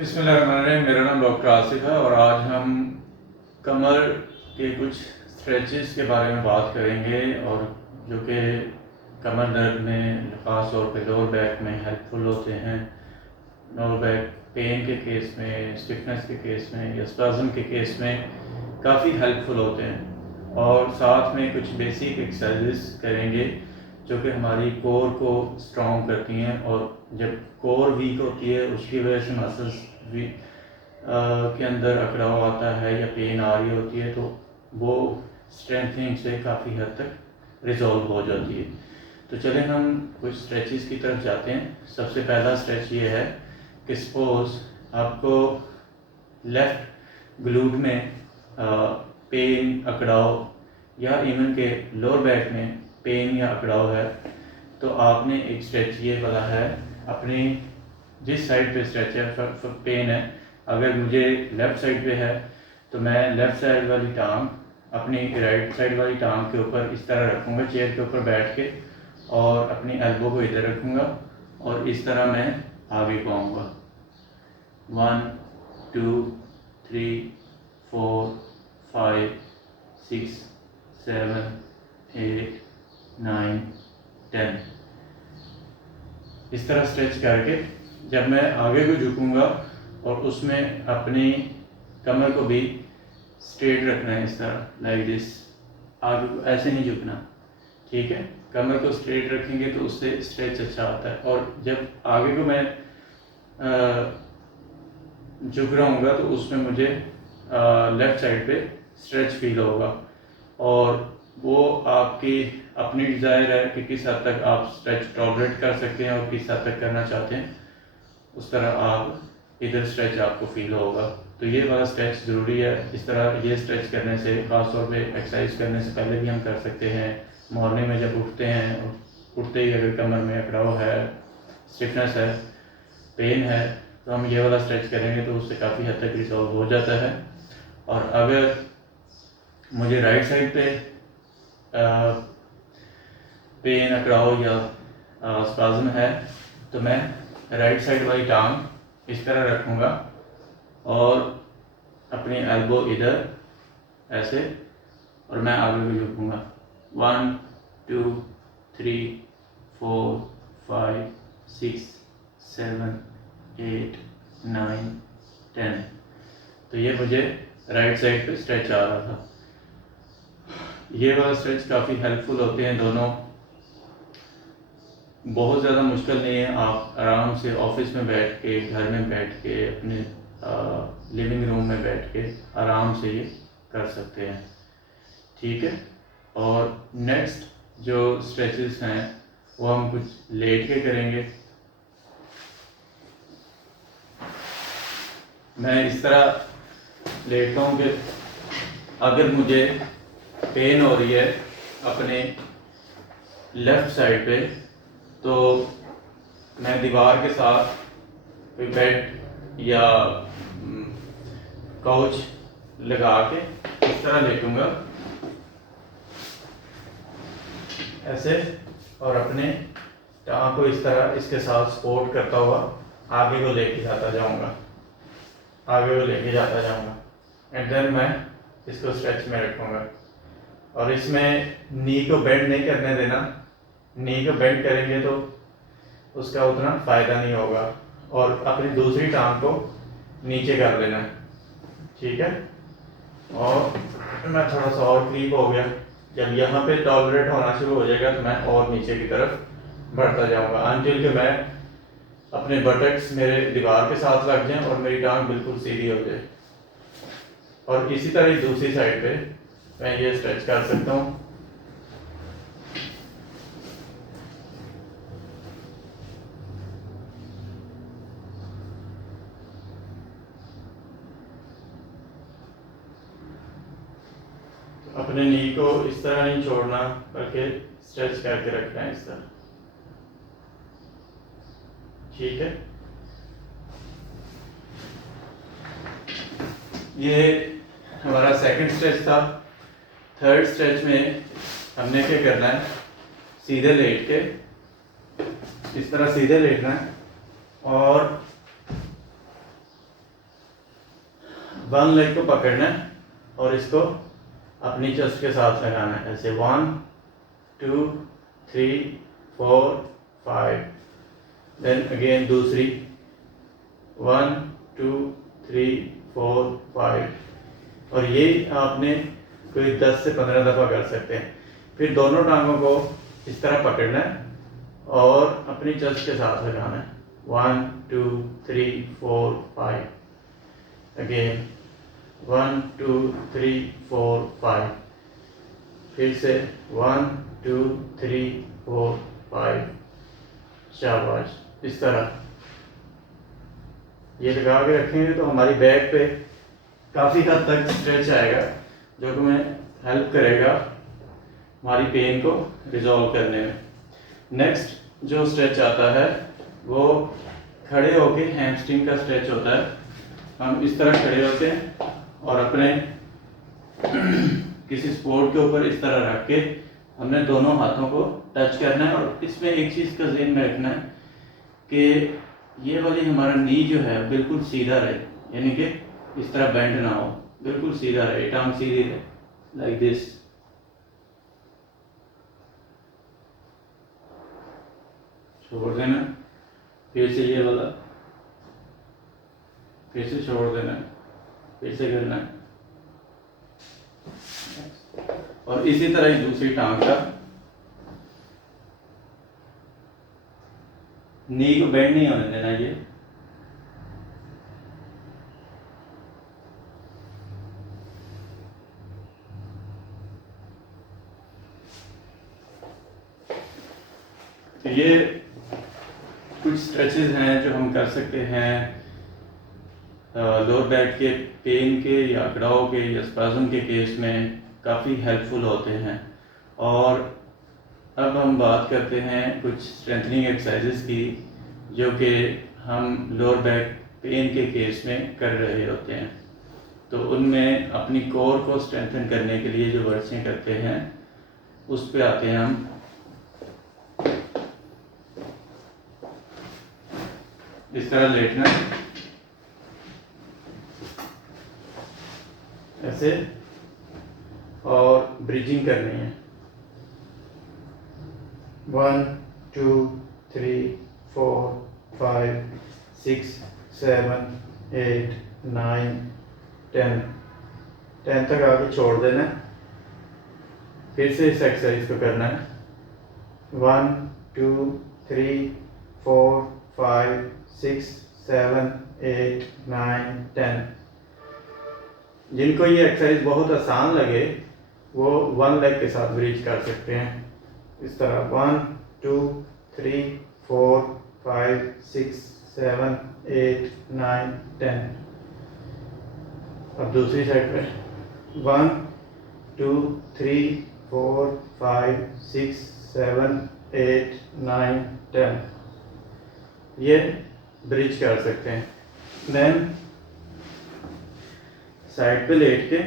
बिस्मिल्लाहिर्रहमानिर्रहीम। मेरा नाम डॉक्टर आसिफ है और आज हम कमर के कुछ स्ट्रेचेस के बारे में बात करेंगे और जो कि कमर दर्द में ख़ास तौर पे लोअर बैक में हेल्पफुल होते हैं। लोअर बैक पेन के केस में, स्टिफनेस के केस में या स्पाज़म के केस में काफ़ी हेल्पफुल होते हैं। और साथ में कुछ बेसिक एक्सरसाइजेस करेंगे जो कि हमारी कोर को स्ट्रॉन्ग करती हैं, और जब कोर वीक होती है उसकी वजह से मसल्स के अंदर अकड़ाव आता है या पेन आ रही होती है, तो वो स्ट्रेंथनिंग से काफ़ी हद तक रिजॉल्व हो जाती है। तो चलें हम कुछ स्ट्रेचेस की तरफ जाते हैं। सबसे पहला स्ट्रेच ये है कि सपोज आपको लेफ़्ट ग्लूट में पेन, अकड़ाव या इवन के लोअर बैक में पेन या अकड़ाव है, तो आपने एक स्ट्रेच ये वाला है अपनी जिस साइड पे स्ट्रेच है पेन है। अगर मुझे लेफ़्ट साइड पे है तो मैं लेफ़्ट साइड वाली टांग अपनी राइट साइड वाली टांग के ऊपर इस तरह रखूँगा, चेयर के ऊपर बैठ के, और अपनी एल्बो को इधर रखूँगा और इस तरह मैं आगे को आऊँगा। 1 2 3 4 5 6 7 8 9 10। इस तरह स्ट्रेच करके जब मैं आगे को झुकूँगा और उसमें अपनी कमर को भी स्ट्रेट रखना है, इस तरह लाइक दिस। आगे को ऐसे नहीं झुकना, ठीक है। कमर को स्ट्रेट रखेंगे तो उससे स्ट्रेच अच्छा आता है। और जब आगे को मैं झुक रहा हूँगा तो उसमें मुझे लेफ़्ट साइड पे स्ट्रेच फील होगा, और वो आपकी अपनी डिज़ायर है कि किस हद तक आप स्ट्रेच टॉलरेट कर सकते हैं और किस हद तक करना चाहते हैं, उस तरह आप इधर स्ट्रेच आपको फील होगा। तो ये वाला स्ट्रेच ज़रूरी है। इस तरह ये स्ट्रेच करने से, ख़ास तौर पे एक्सरसाइज करने से पहले भी हम कर सकते हैं। मॉर्निंग में जब उठते हैं, उठते ही अगर कमर में अकड़ाव है, स्टिफनेस है, पेन है, तो हम ये वाला स्ट्रेच करेंगे तो उससे काफ़ी हद तक रिजॉल्व हो जाता है। और अगर मुझे राइट साइड पे पेन, अकड़ाव या स्पाज़म है तो मैं राइट साइड वाली टांग इस तरह रखूँगा और अपनी एल्बो इधर ऐसे, और मैं आगे को झुकूँगा। 1 2 3 4 5 6 7 8 9 10। तो ये मुझे राइट साइड पे स्ट्रेच आ रहा था। ये वाला स्ट्रेच काफ़ी हेल्पफुल होते हैं दोनों। बहुत ज़्यादा मुश्किल नहीं है, आप आराम से ऑफिस में बैठ के, घर में बैठ के, अपने लिविंग रूम में बैठ के आराम से ये कर सकते हैं, ठीक है। और नेक्स्ट जो स्ट्रेचेस हैं वो हम कुछ लेट के करेंगे। मैं इस तरह लेटता हूँ कि अगर मुझे पेन हो रही है अपने लेफ़्ट साइड पे, तो मैं दीवार के साथ कोई बेड या काउच लगा के इस तरह लेटूंगा ऐसे, और अपने टांग को इस तरह इसके साथ सपोर्ट करता हुआ आगे को लेके जाता जाऊंगा, आगे को लेके जाता जाऊंगा, एंड देन मैं इसको स्ट्रेच में रखूंगा। और इसमें नी को बेंड नहीं करने देना। नी को बेंड करेंगे तो उसका उतना फ़ायदा नहीं होगा, और अपनी दूसरी टांग को नीचे कर लेना है, ठीक है। और मैं थोड़ा सा और क्रीप हो गया, जब यहाँ पे टॉलरेट होना शुरू हो जाएगा तो मैं और नीचे की तरफ बढ़ता जाऊँगा अनटिल कि मैं अपने बटक्स मेरे दीवार के साथ लग जाएं और मेरी टांग बिल्कुल सीधी हो जाए। और इसी तरह दूसरी साइड पे मैं ये स्ट्रेच कर सकता हूँ। अपने नी को इस तरह नहीं छोड़ना, बल्कि स्ट्रेच करके रखना है इस तरह, ठीक है। ये हमारा सेकंड स्ट्रेच था। थर्ड स्ट्रेच में हमने क्या करना है, सीधे लेट के इस तरह सीधे लेटना है और वन लेग को पकड़ना है और इसको अपनी चेस्ट के साथ लगाना है, ऐसे 1 2 3 4 5। देन अगेन दूसरी 1 2 3 4 5। और ये आपने कोई 10 से 15 दफ़ा कर सकते हैं। फिर दोनों टांगों को इस तरह पकड़ना है और अपनी चेस्ट के साथ लगाना है, 1 2 3 4 5। अगेन 1 2 3 4 5। फिर से 1 2 3 4 5। शाबाश। इस तरह ये लगा के रखेंगे तो हमारी बैक पे काफ़ी हद तक स्ट्रेच आएगा, जो कि हमें हेल्प करेगा हमारी पेन को रिजॉल्व करने में। नेक्स्ट जो स्ट्रेच आता है वो खड़े होके हैमस्ट्रिंग का स्ट्रेच होता है। हम इस तरह खड़े होते हैं और अपने किसी सपोर्ट के ऊपर इस तरह रख के हमने दोनों हाथों को टच करना है। और इसमें एक चीज़ का ध्यान में रखना है कि ये वाली हमारा नी जो है बिल्कुल सीधा रहे, यानी कि इस तरह बेंड ना हो, बिल्कुल सीधा रहे, टांग सीधी रहे, लाइक दिस। छोड़ देना, फिर से ये वाला, फिर से छोड़ देना, फिर से करना है। और इसी तरह ही दूसरी टांग का नी को बेंड नहीं होने देना। ये कुछ स्ट्रेचेस हैं जो हम कर सकते हैं लोअर बैक के पेन के या अकड़ाव के या स्पाज़म के केस में, काफ़ी हेल्पफुल होते हैं। और अब हम बात करते हैं कुछ स्ट्रेंथनिंग एक्सरसाइजेस की, जो कि हम लोअर बैक पेन के केस में कर रहे होते हैं। तो उनमें अपनी कोर को स्ट्रेंथन करने के लिए जो वर्जिशें करते हैं उस पे आते हैं हम। इस तरह लेटना, ऐसे, और ब्रिजिंग करनी है, 1 2 3 4 5 6 7 8 9 10 तक आके छोड़ देना है। फिर से इस एक्सरसाइज को करना है, 1 2 3 4 5 6 7 8 9 10। जिनको ये एक्सरसाइज बहुत आसान लगे वो वन लेग के साथ ब्रिज कर सकते हैं, इस तरह 1 2 3 4 5 6 7 8 9 10। अब दूसरी साइड पे 1 2 3 4 5 6 7 8 9 10। ये ब्रिज कर सकते हैं। देन साइड पे लेट के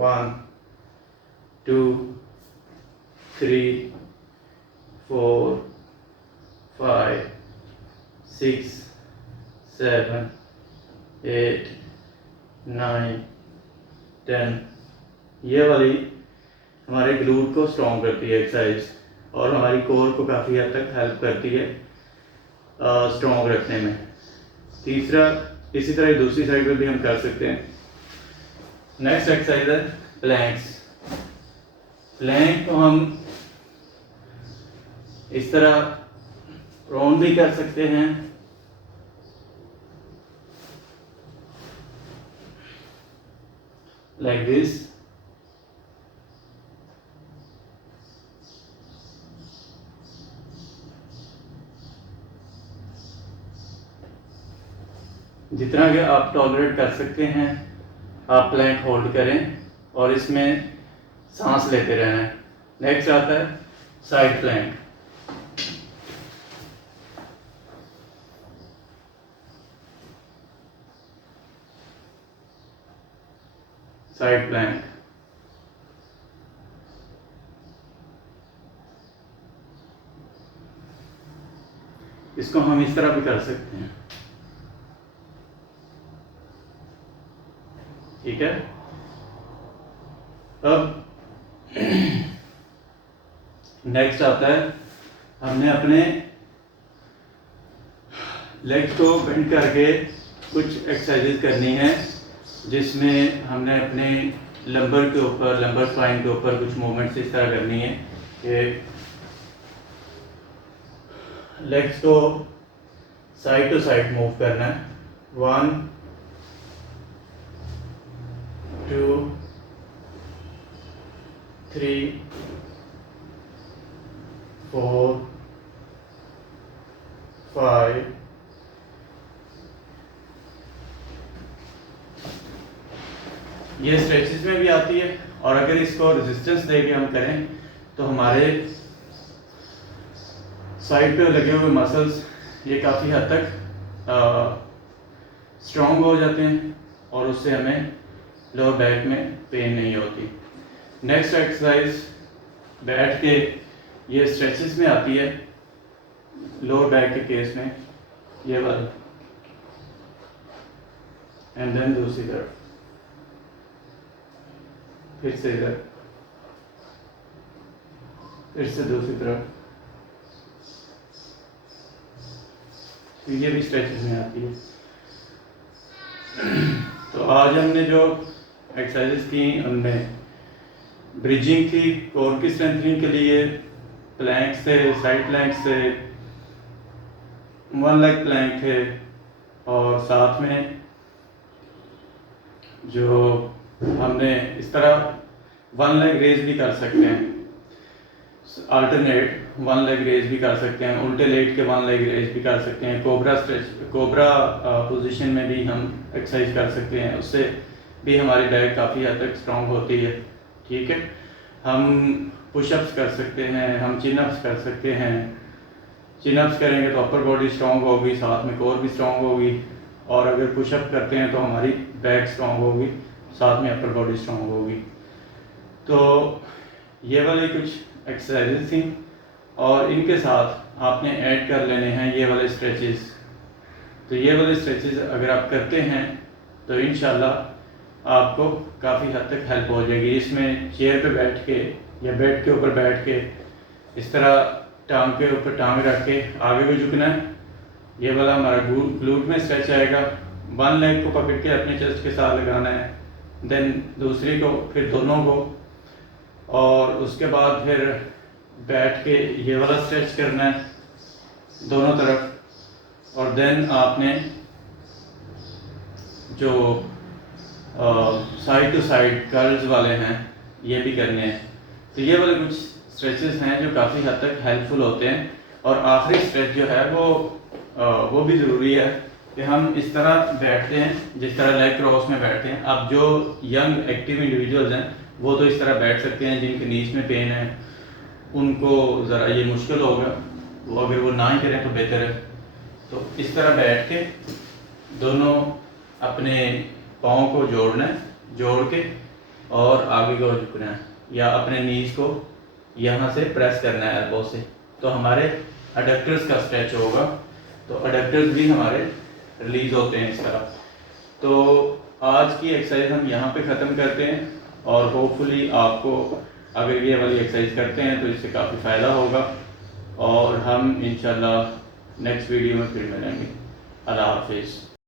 1 2 3 4 5 6 7 8 9 10। ये वाली हमारे ग्लूट को स्ट्रॉन्ग करती है एक्सरसाइज, और हमारी कोर को काफ़ी हद तक हेल्प करती है स्ट्रॉन्ग रखने में। तीसरा, इसी तरह दूसरी साइड पे भी हम कर सकते हैं। नेक्स्ट एक्सरसाइज है प्लैंक्स। प्लैंक को हम इस तरह प्रोन भी कर सकते हैं, लाइक दिस। जितना कि आप टॉलरेट कर सकते हैं आप प्लैंक होल्ड करें और इसमें सांस लेते रहना है। नेक्स्ट आता है साइड प्लैंक। साइड प्लैंक, इसको हम इस तरह भी कर सकते हैं। ठीक है। अब नेक्स्ट आता है, हमने अपने लेग्स को बेंड करके कुछ एक्सरसाइजेज करनी है, जिसमें हमने अपने लंबर के ऊपर, लंबर स्पाइन के ऊपर कुछ मूवमेंट्स इस तरह करनी है कि लेग्स को साइड टू साइड मूव करना है। 1 2 3 4 5 ये स्ट्रेचेस में भी आती है, और अगर इसको रेजिस्टेंस दे के हम करें तो हमारे साइड पे लगे हुए मसल्स ये काफ़ी हद तक स्ट्रॉन्ग हो जाते हैं, और उससे हमें लोअर बैक में पेन नहीं होती। नेक्स्ट एक्सरसाइज बैठ के ये स्ट्रेचेस में आती है लोअर बैक के केस में, ये वाला, एंड देन दूसरी तरफ, फिर से इधर, फिर से दूसरी तरफ, तो ये भी स्ट्रेचेस में आती है। तो आज हमने जो एक्सरसाइजेस की उनमें ब्रिजिंग थी, कोर की स्ट्रेंथनिंग के लिए, प्लैंक से, साइड प्लैंक से, 1 लेग प्लैंक थे, और साथ में जो हमने इस तरह 1 लेग रेज भी कर सकते हैं, अल्टरनेट 1 लेग रेज भी कर सकते हैं, उल्टे लेट के 1 लेग रेज भी कर सकते हैं, कोबरा पोजीशन में भी हम एक्सरसाइज कर सकते हैं, उससे भी हमारी बैक काफ़ी हद तक स्ट्रॉन्ग होती है। ठीक है, हम पुशअप्स कर सकते हैं, हम चिनअप्स कर सकते हैं। चिनअप्स करेंगे तो अपर बॉडी स्ट्रॉन्ग होगी, साथ में कोर भी स्ट्रॉन्ग होगी, और अगर पुशअप करते हैं तो हमारी बैक स्ट्रॉन्ग होगी, साथ में अपर बॉडी स्ट्रॉन्ग होगी। तो ये वाली कुछ एक्सरसाइजेज थी, और इनके साथ आपने ऐड कर लेने हैं ये वाले स्ट्रेचेस। तो ये वाले स्ट्रेचेस अगर आप करते हैं तो इंशाल्लाह आपको काफ़ी हद तक हेल्प हो जाएगी। इसमें चेयर पे बैठ के या बेड के ऊपर बैठ के इस तरह टांग के ऊपर टांग रख के आगे को झुकना है, ये वाला हमारा ग्लूट में स्ट्रेच आएगा। 1 लेग को पकड़ के अपने चेस्ट के साथ लगाना है, देन दूसरी को, फिर दोनों को, और उसके बाद फिर बैठ के ये वाला स्ट्रेच करना है दोनों तरफ, और देन आपने जो साइड टू साइड कर्ल्स वाले हैं ये भी करने हैं। तो ये वाले कुछ स्ट्रेचेस हैं जो काफ़ी हद तक हेल्पफुल होते हैं। और आखिरी स्ट्रेच जो है वो भी ज़रूरी है कि हम इस तरह बैठते हैं जिस तरह लेग क्रॉस में बैठते हैं। अब जो यंग एक्टिव इंडिविजुअल्स हैं वो तो इस तरह बैठ सकते हैं, जिनके नीज में पेन है उनको ज़रा ये मुश्किल होगा, वो अगर वो ना ही करें तो बेहतर है। तो इस तरह बैठ के दोनों अपने पाँव को जोड़ना है, जोड़ के और आगे को झुकना है, या अपने नीज को यहाँ से प्रेस करना है एल्बो से, तो हमारे एडक्टर्स का स्ट्रेच होगा। तो एडक्टर्स भी हमारे रिलीज होते हैं इस तरह। तो आज की एक्सरसाइज हम यहाँ पे ख़त्म करते हैं, और होपफुली आपको अगर ये वाली एक्सरसाइज करते हैं तो इससे काफ़ी फ़ायदा होगा, और हम इंशाल्लाह नेक्स्ट वीडियो में फिर मिलेंगे। अल्लाह हाफिज़।